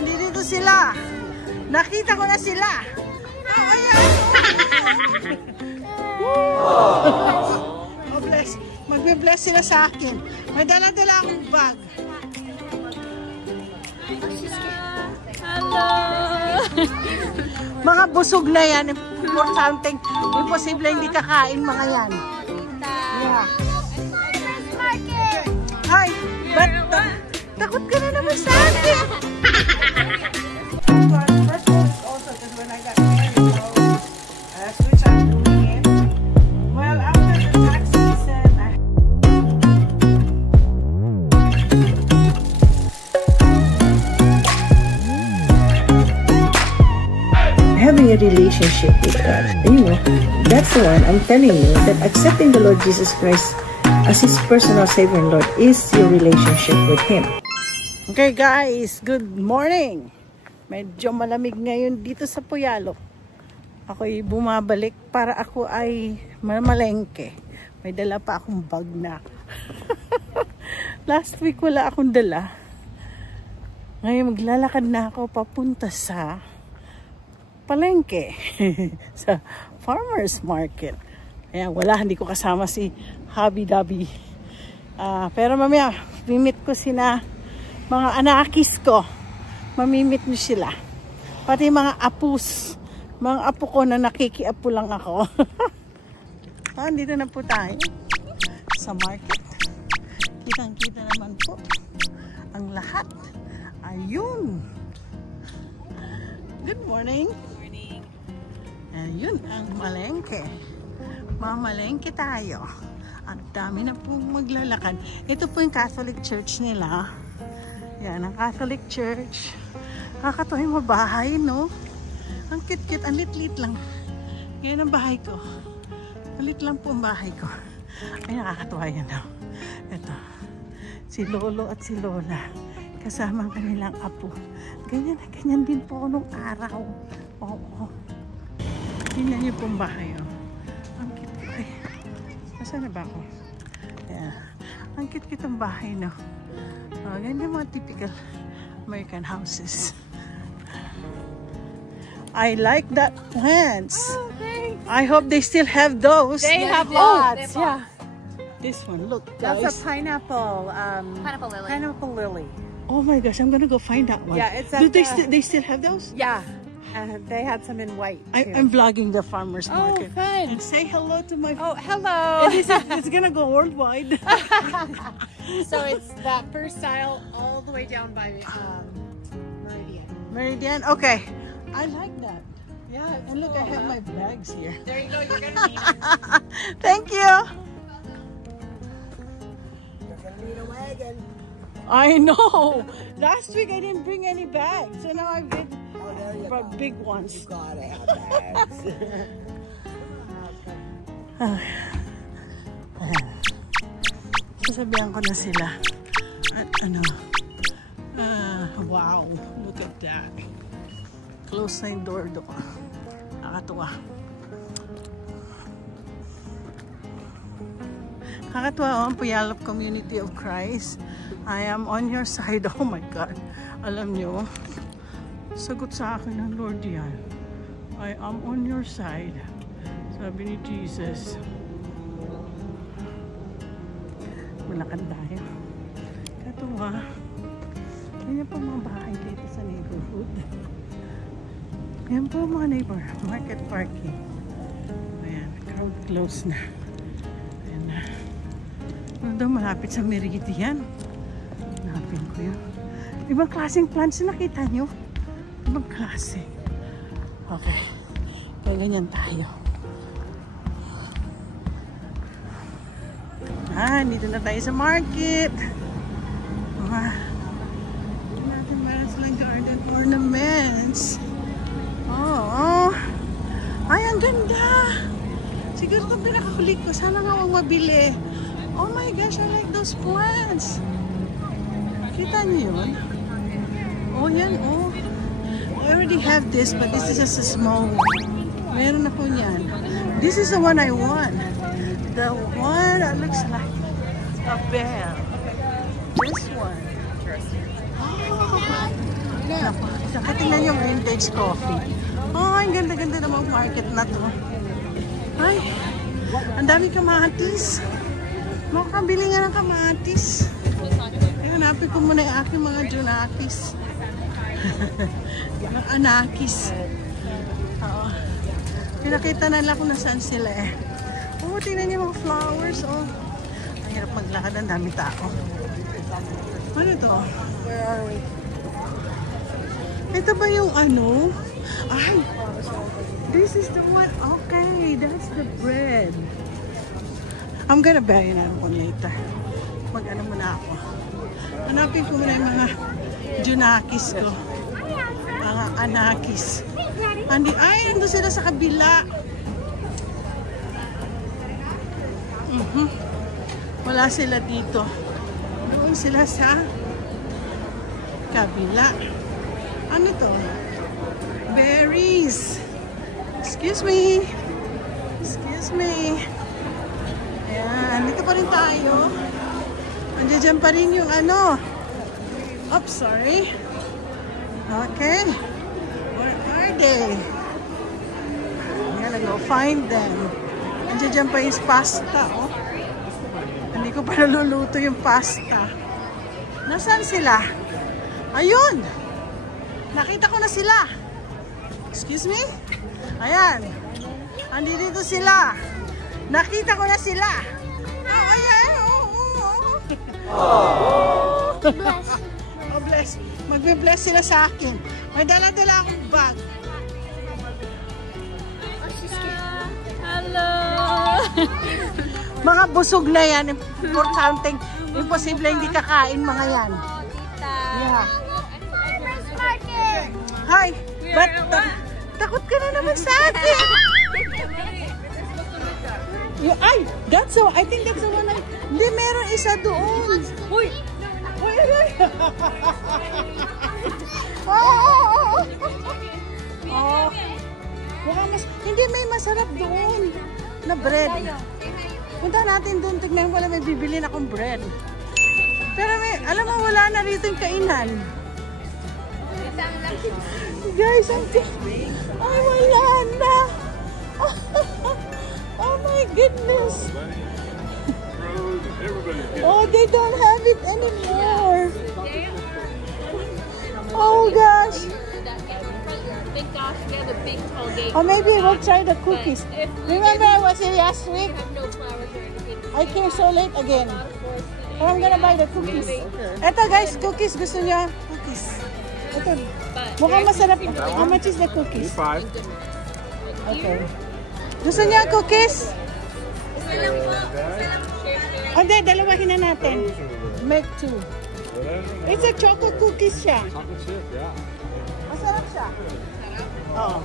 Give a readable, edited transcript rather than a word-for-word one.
Andito sila. Nakita ko na sila. Oh, ayan. Oh, bless. Magbe-bless sila sa akin. May dala-dala akong bag. Hello! Mga busog na yan. Importante. Imposible hindi kakain mga yan. Yeah. Hi! But takot ka na naman sa akin. Having a relationship with God, you know, that's the one I'm telling you, that accepting the Lord Jesus Christ as His personal Savior and Lord is your relationship with Him. Okay guys, good morning. Medyo malamig ngayon dito sa Puyallo. Ako'y bumabalik para ako ay mamalengke. May dala pa akong bag na. Last week wala akong dala. Ngayon maglalakad na ako papunta sa palengke. Sa farmer's market. Ayan, wala, hindi ko kasama si Hubby Dubby. Pero mamaya, mimit ko sina mga anakis ko. Mamimit nyo sila. Pati mga apus. Mga apo ko na nakikiapo lang ako. Dito na po tayo. Sa market. Kitang-kita naman po. Ang lahat. Ayun. Good morning. Ayun ang malengke. Mamalengke tayo. Ang dami na pong maglalakad. Ito po yung Catholic Church nila. Yan, ang Catholic Church. Nakakatawa yung mabahay, no? Ang cute-cute, ang lit-lit lang. Yan ang bahay ko. Lit lang po ang bahay ko. Ay, nakakatawa yan, no? Ito. Si Lolo at si Lola. Kasama ang kanilang apo. Ganyan na ganyan din po nung araw. Oo. Tingnan niyo pong bahay, oh. Ang cute. Ay, nasaan na ba ako? Yeah. Ang cute-cute ang bahay, no? Ganyan mga typical American houses. I like that plants. Oh, thanks. I hope they still have those. They have lots, yeah. This one, look, guys. That's a pineapple, pineapple lily. Oh my gosh, I'm gonna go find that one. Yeah, it's Do at they still have those? Yeah, and they had some in white too. I'm vlogging the farmer's market. Oh, fun. And say hello to my... Oh, hello. And it's gonna go worldwide. So it's that first style all the way down by Meridian. Meridian, okay. I like that. Yeah, And look, I have my bags here. There you go. You're gonna need it. Thank you. You're gonna need a wagon. I know. Last week I didn't bring any bags, so now I brought big ones. You gotta have bags. Sasabihan ko na sila. At ano? Wow, look at that. Close na yung door doon. Nakakatuwa. Nakakatuwa ang Puyallo Community of Christ. I am on your side. Oh my God. Alam nyo, sagot sa akin ng Lord yan. I am on your side. Sabi ni Jesus. Malakad tayo. Katuwa. Ganyan po mga bahay dito sa neighborhood. Yan po mga neighbor. Market parking. Ayan. Crowd close na. Ayan na. Ano daw malapit sa Meridian. Hanapin ko yun. Ibang klaseng plants na nakita nyo. Ibang klase. Okay. Kaya ganyan tayo. Dito na tayo sa market. Natin meron silang garden ornaments. Oh. Ay, ang ganda. Siguro itong pinakahuli ko. Sana nga huwag mabili. Oh my gosh, I like those plants. Kita niyo yun? Oh, yan. Oh. I already have this, but this is just a small one. Meron ako niyan. This is the one I want. The one that looks like a bell. This one. Oh. Yan yung vintage coffee. Oh, ang ganda-ganda namang market na to. Ay, ang dami kamatis. Makakabili nga ng kamatis. Ay, hanapin ko muna yung aking mga junakis. Mga anakis. Oo. Pinakita na lang kung nasaan sila eh. Oh, tingnan niyo mga flowers. Oh, ang hirap maglakad. Ang dami tao. Ano to? Where are we? Ito ba yung ano? Ay! This is the one. Okay, that's the bread. I'm gonna buy another one later. Mag-ano muna ako. Hanapin ko muna yung mga junakis ko. Mga anakis. Ay, nandun sila sa kabila. Wala sila dito. Doon sila sa kabila. Ano to? Berries. Excuse me. Excuse me. Ayan. Dito pa rin tayo. Andiyan pa rin yung ano. Oops, sorry. Okay. Where are they? I'm gonna go find them. Andiyan pa yung pasta, oh. Hindi ko pa naluluto yung pasta. Nasaan sila? Ayun! Nakita ko na sila. Excuse me? Ayan. Andito sila. Nakita ko na sila. Oh, ayan. Oh, bless. Oh, bless. Magbe-bless sila sa akin. May dala-dala akong bag. Hello! Mga busog na yan. Importante. Imposible hindi kakain mga yan. Yeah. Hi! But takot ka na naman sa akin! Ay! That's so, I think that's the one. Hindi, meron isa doon. Uy! Uy! Uy! Oh! Baka mas, hindi, may masarap doon na bread. Punta natin doon, tignan ko lang may bibili na akong bread. Pero may, alam mo, wala na rito yung kainan. Guys, ay, wala na. Oh my goodness. Oh, they don't have it anymore. Oh gosh. Or maybe we'll try the cookies. Remember I was here last week? I came so late again. But I'm gonna buy the cookies. Ito guys, cookies. Gusto niya? Cookies. Ito. Mukhang masarap. How much is the cookies? 5. Okay. Gusto niya cookies? O, hindi. Dalawahin na natin. Make 2. It's a chocolate cookies siya. Chocolate chip, yeah. Masarap siya. Oo.